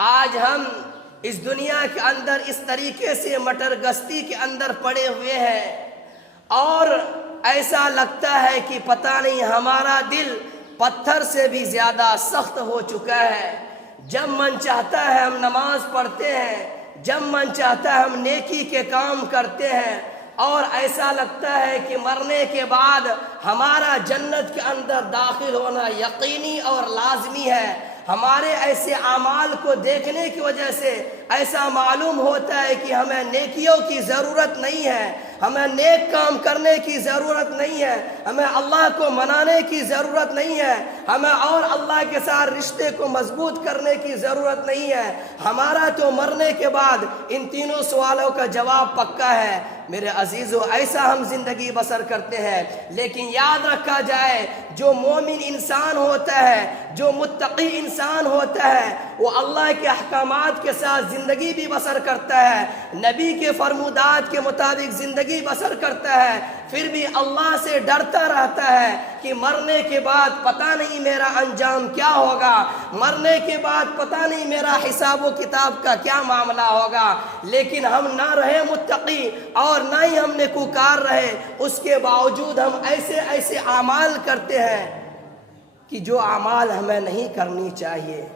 آج ہم اس دنیا کے اندر اس طریقے سے مٹر گستی کے اندر پڑے ہوئے ہیں اور ایسا لگتا ہے کہ پتہ نہیں ہمارا دل پتھر سے بھی زیادہ سخت ہو چکا ہے۔ جب من چاہتا ہے ہم نماز پڑھتے ہیں، جب من چاہتا ہے ہم نیکی کے کام کرتے ہیں، اور ایسا لگتا ہے کہ مرنے کے بعد ہمارا جنت کے اندر داخل ہونا یقینی اور لازمی ہے۔ ہمارے ایسے اعمال کو دیکھنے کی وجہ سے ایسا معلوم ہوتا ہے کہ ہمیں نیکیوں کی ضرورت نہیں ہے، ہمیں نیک کام کرنے کی ضرورت نہیں ہے، ہمیں اللہ کو منانے کی ضرورت نہیں ہے، ہمیں اور اللہ کے ساتھ رشتے کو مضبوط کرنے کی ضرورت نہیں ہے۔ ہمارا تو مرنے کے بعد ان تینوں سوالوں کا جواب پکا ہے۔ میرے عزیزو، ایسا ہم زندگی بسر کرتے ہیں، لیکن یاد رکھا جائے جو مومن انسان ہوتا ہے، جو متقی انسان ہوتا ہے، وہ اللہ کے احکامات کے ساتھ زندگی بھی بسر کرتا ہے، نبی کے فرمودات کے مطابق زندگی بسر کرتا ہے، پھر بھی اللہ سے ڈرتا رہتا ہے کہ مرنے کے بعد پتہ نہیں میرا انجام کیا ہوگا، مرنے کے بعد پتہ نہیں میرا حساب و کتاب کا کیا معاملہ ہوگا۔ لیکن ہم نہ رہے متقی اور نہ ہی ہم نیکوکار رہے، اس کے باوجود ہم ایسے اعمال کرتے ہیں کہ جو اعمال ہمیں نہیں کرنی چاہیے۔